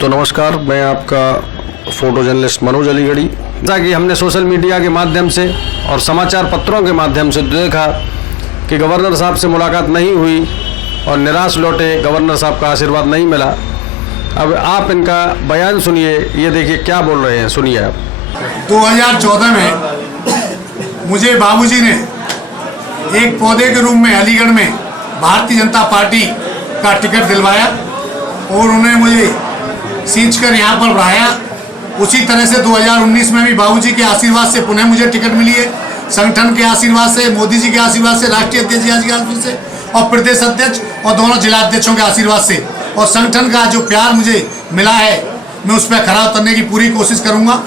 तो नमस्कार, मैं आपका फोटो जर्नलिस्ट मनोज अलीगढ़ी। जैसा कि हमने सोशल मीडिया के माध्यम से और समाचार पत्रों के माध्यम से देखा कि गवर्नर साहब से मुलाकात नहीं हुई और निराश लौटे, गवर्नर साहब का आशीर्वाद नहीं मिला। अब आप इनका बयान सुनिए, ये देखिए क्या बोल रहे हैं, सुनिए आप। 2014 में मुझे बाबूजी ने एक पौधे के रूप में अलीगढ़ में भारतीय जनता पार्टी का टिकट दिलवाया और उन्हें मुझे सींचकर यहाँ पर बढ़ाया। उसी तरह से 2019 में भी बाबूजी के आशीर्वाद से पुनः मुझे टिकट मिली है, संगठन के आशीर्वाद से, मोदी जी के आशीर्वाद से, राष्ट्रीय अध्यक्ष जी के आशीर्वाद से और प्रदेश अध्यक्ष और दोनों जिला अध्यक्षों के आशीर्वाद से। और संगठन का जो प्यार मुझे मिला है, मैं उस पर खरा उतरने की पूरी कोशिश करूँगा।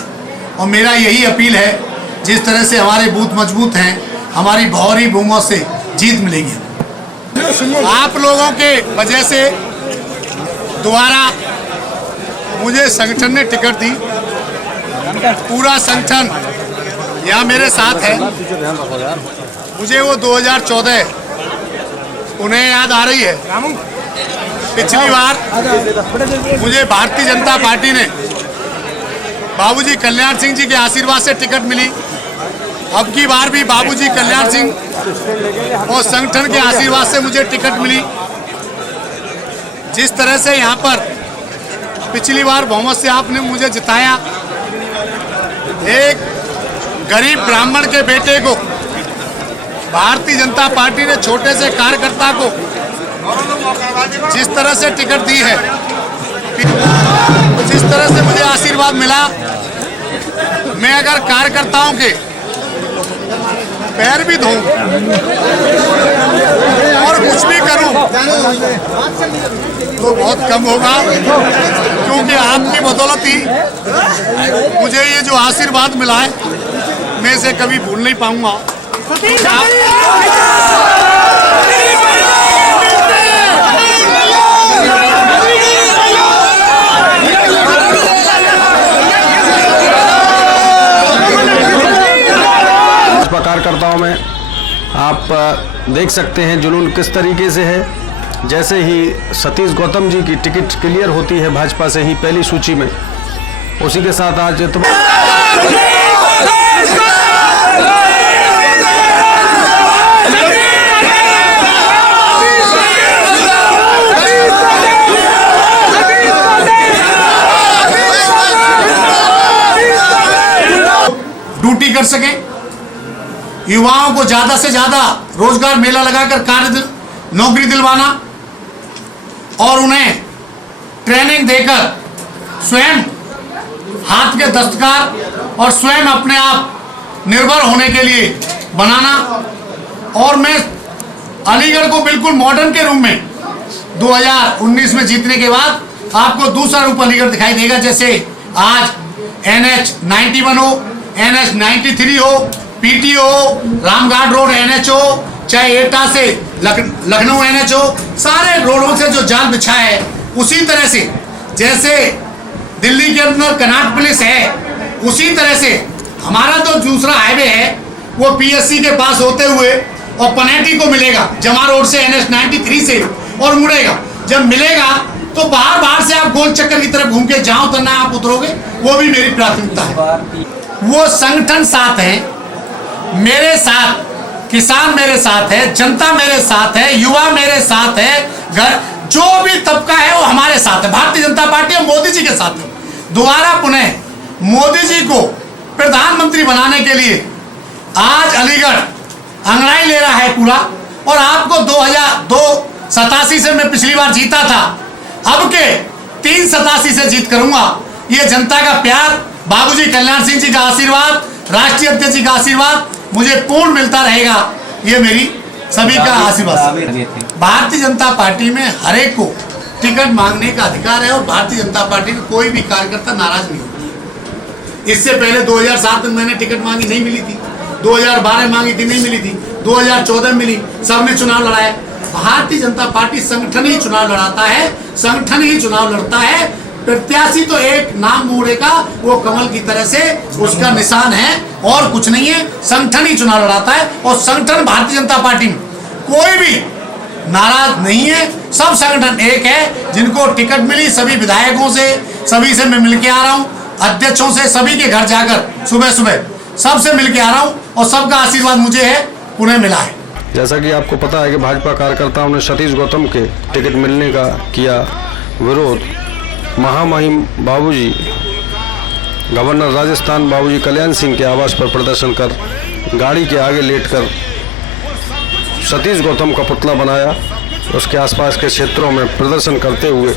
और मेरा यही अपील है, जिस तरह से हमारे बूथ मजबूत हैं, हमारी भारी बहुमत से जीत मिलेगी। आप लोगों के वजह से दोबारा मुझे संगठन ने टिकट दी। पूरा संगठन यहाँ मेरे साथ है। मुझे वो 2014 उन्हें याद आ रही है। पिछली बार मुझे भारतीय जनता पार्टी ने बाबूजी कल्याण सिंह जी के आशीर्वाद से टिकट मिली। अब की बार भी बाबूजी कल्याण सिंह और संगठन के आशीर्वाद से मुझे टिकट मिली। जिस तरह से यहाँ पर पिछली बार बहुमत से आपने मुझे जिताया, एक गरीब ब्राह्मण के बेटे को भारतीय जनता पार्टी ने छोटे से कार्यकर्ता को जिस तरह से टिकट दी है, जिस तरह से मुझे आशीर्वाद मिला, मैं अगर कार्यकर्ताओं के पैर भी धोऊं और कुछ भी करूं तो बहुत कम होगा, क्योंकि आपकी बदौलत ही मुझे ये जो आशीर्वाद मिला है, मैं इसे कभी भूल नहीं पाऊंगा। कार्यकर्ताओं में आप देख सकते हैं जुनून किस तरीके से है। जैसे ही सतीश गौतम जी की टिकट क्लियर होती है भाजपा से ही पहली सूची में, उसी के साथ आज ड्यूटी कर सके, युवाओं को ज्यादा से ज्यादा रोजगार मेला लगाकर नौकरी दिलवाना और उन्हें ट्रेनिंग देकर स्वयं हाथ के दस्तकार और स्वयं अपने आप निर्भर होने के लिए बनाना। और मैं अलीगढ़ को बिल्कुल मॉडर्न के रूप में 2019 में जीतने के बाद आपको दूसरा रूप अलीगढ़ दिखाई देगा। जैसे आज NH 91 हो, NH 93 हो, PT हो, रामघाट रोड NH हो, चाहे एटा से लखनऊ NH हो, सारे रोडों से जो जाल बिछा है, उसी तरह से जैसे दिल्ली के अंदर कनॉट प्लेस है, उसी तरह से हमारा जो दूसरा हाईवे है वो PSC के पास होते हुए और पनेटी को मिलेगा जमा रोड से NH 93 से और मुड़ेगा। जब मिलेगा तो बाहर से आप गोल चक्कर की तरफ घूम के जहां उतरना आप उतरोगे, वो भी मेरी प्राथमिकता है। वो संगठन साथ है, मेरे साथ किसान मेरे साथ है, जनता मेरे साथ है, युवा मेरे साथ है, घर जो भी तबका है वो हमारे साथ है। भारतीय जनता पार्टी और मोदी जी के साथ है। दोबारा पुनः मोदी जी को प्रधानमंत्री बनाने के लिए आज अलीगढ़ अंगड़ाई ले रहा है पूरा। और आपको 2087 से मैं पिछली बार जीता था, अब के 387 से जीत करूंगा। ये जनता का प्यार, बाबूजी कल्याण सिंह जी का आशीर्वाद, राष्ट्रीय अध्यक्ष जी का आशीर्वाद मुझे पूर्ण मिलता रहेगा। ये मेरी सभी का आशीर्वाद। भारतीय जनता पार्टी में हर एक को टिकट मांगने का अधिकार है और भारतीय जनता पार्टी में कोई भी कार्यकर्ता नाराज नहीं होता। इससे पहले 2007 में मैंने टिकट मांगी, नहीं मिली थी। 2012 मांगी थी, नहीं मिली थी। 2014 मिली, सबने चुनाव लड़ाया। भारतीय जनता पार्टी संगठन ही चुनाव लड़ाता है, संगठन ही चुनाव लड़ता है। प्रत्याशी तो एक नाम मोड़ेगा, वो कमल की तरह से उसका निशान है और कुछ नहीं है। संगठन ही चुनाव लड़ाता है और संगठन भारतीय जनता पार्टी में कोई भी नाराज नहीं है। सब संगठन एक है, जिनको टिकट मिली सभी विधायकों से, सभी से मैं मिलके आ रहा हूँ, अध्यक्षों से सभी के घर जाकर सुबह सुबह सबसे मिलके आ रहा हूँ और सबका आशीर्वाद मुझे है, उन्हें मिला है। जैसा कि आपको पता है कि भाजपा कार्यकर्ताओं ने सतीश गौतम के टिकट मिलने का किया विरोध। महामहिम बाबूजी गवर्नर राजस्थान बाबूजी कल्याण सिंह के आवास पर प्रदर्शन कर गाड़ी के आगे लेटकर सतीश गौतम का पुतला बनाया। उसके आसपास के क्षेत्रों में प्रदर्शन करते हुए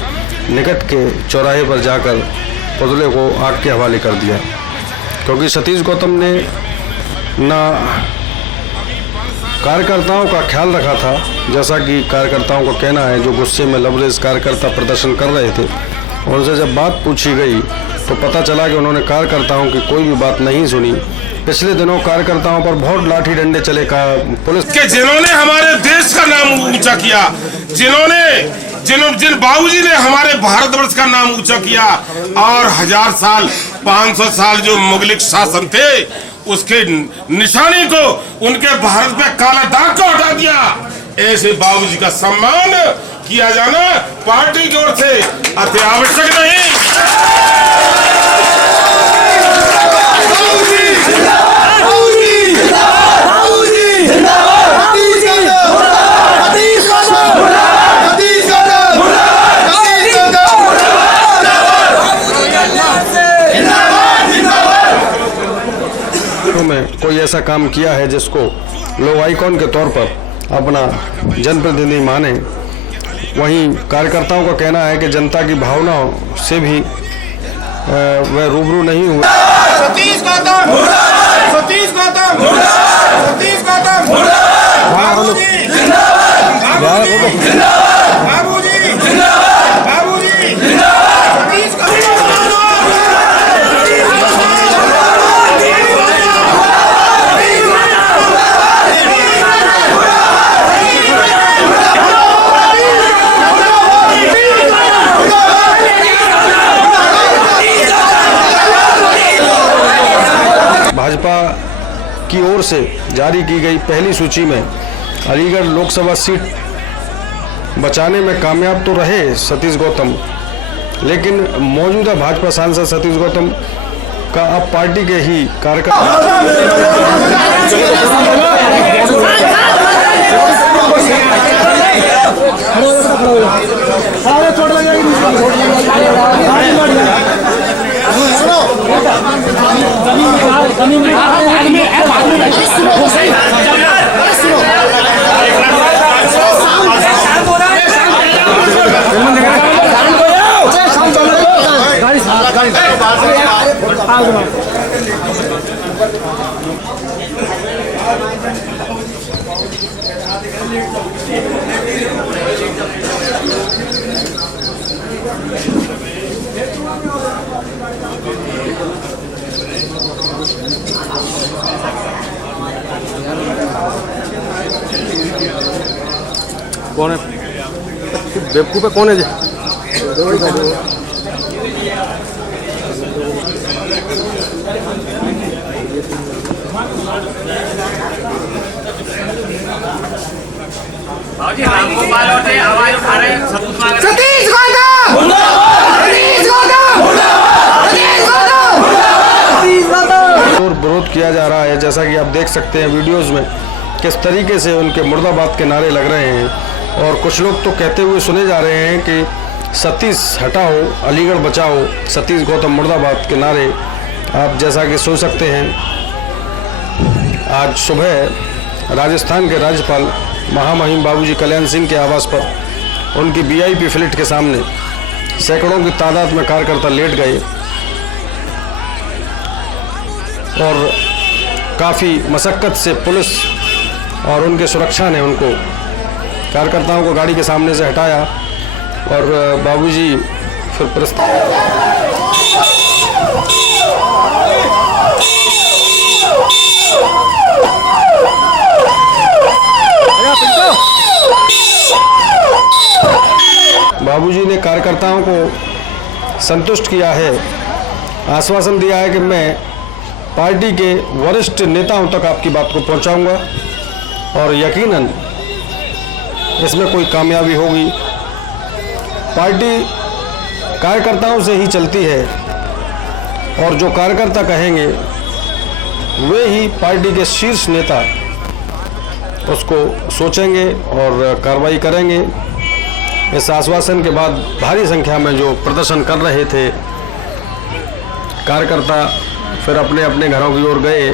निकट के चौराहे पर जाकर पुतले को आग के हवाले कर दिया, क्योंकि सतीश गौतम ने ना कार्यकर्ताओं का ख्याल रखा था, जैसा कि कार्यकर्ताओं का कहना है। जो गुस्से में लबरेज कार्यकर्ता प्रदर्शन कर रहे थे, उनसे जब बात पूछी गई तो पता चला कि उन्होंने कार्यकर्ताओं की कोई भी बात नहीं सुनी। पिछले दिनों कार्यकर्ताओं पर बहुत लाठी डंडे चले का पुलिस के जिन्होंने हमारे देश का नाम ऊंचा किया, जिन बाबूजी ने हमारे भारतवर्ष का नाम ऊंचा किया और 1000 साल 500 साल जो मुगलिक शासन थे उसके निशानी को, उनके भारत पे काला दाग को हटा दिया। ऐसे बाबूजी का सम्मान किया जाना पार्टी की ओर से अति आवश्यक नहीं। में कोई ऐसा काम किया है जिसको लोग आइकॉन के तौर पर अपना जनप्रतिनिधि माने। वहीं कार्यकर्ताओं का कहना है कि जनता की भावनाओं से भी वह रूबरू नहीं हुए। सतीश गौतम, सतीश गौतम, सतीश गौतम, बाबूजी, बाबूजी, बाबूजी, बाबूजी, सतीश भाजपा की ओर से जारी की गई पहली सूची में अलीगढ़ लोकसभा सीट बचाने में कामयाब तो रहे सतीश गौतम, लेकिन मौजूदा भाजपा सांसद सतीश गौतम का अब पार्टी के ही कार्यकर्ता कौन है बेवकूफ़ है? कौन है? सतीश गौतम, विरोध किया जा रहा है। जैसा कि आप देख सकते हैं वीडियोस में किस तरीके से उनके मुर्दाबाद के नारे लग रहे हैं, और कुछ लोग तो कहते हुए सुने जा रहे हैं कि सतीश हटाओ, अलीगढ़ बचाओ, सतीश गौतम मुर्दाबाद के नारे आप जैसा कि सुन सकते हैं। आज सुबह राजस्थान के राज्यपाल महामहिम बाबूजी कल्याण सिंह के आवास पर उनकी VIP फ्लैट के सामने सैकड़ों की तादाद में कार्यकर्ता लेट गए और काफ़ी मशक्क़त से पुलिस और उनके सुरक्षा ने उनको कार्यकर्ताओं को गाड़ी के सामने से हटाया और बाबूजी फिर बाबूजी ने कार्यकर्ताओं को संतुष्ट किया है, आश्वासन दिया है कि मैं पार्टी के वरिष्ठ नेताओं तक आपकी बात को पहुंचाऊंगा और यकीनन इसमें कोई कामयाबी होगी। पार्टी कार्यकर्ताओं से ही चलती है और जो कार्यकर्ता कहेंगे वे ही पार्टी के शीर्ष नेता उसको सोचेंगे और कार्रवाई करेंगे। इस आश्वासन के बाद भारी संख्या में जो प्रदर्शन कर रहे थे कार्यकर्ता फिर अपने अपने घरों की ओर गए।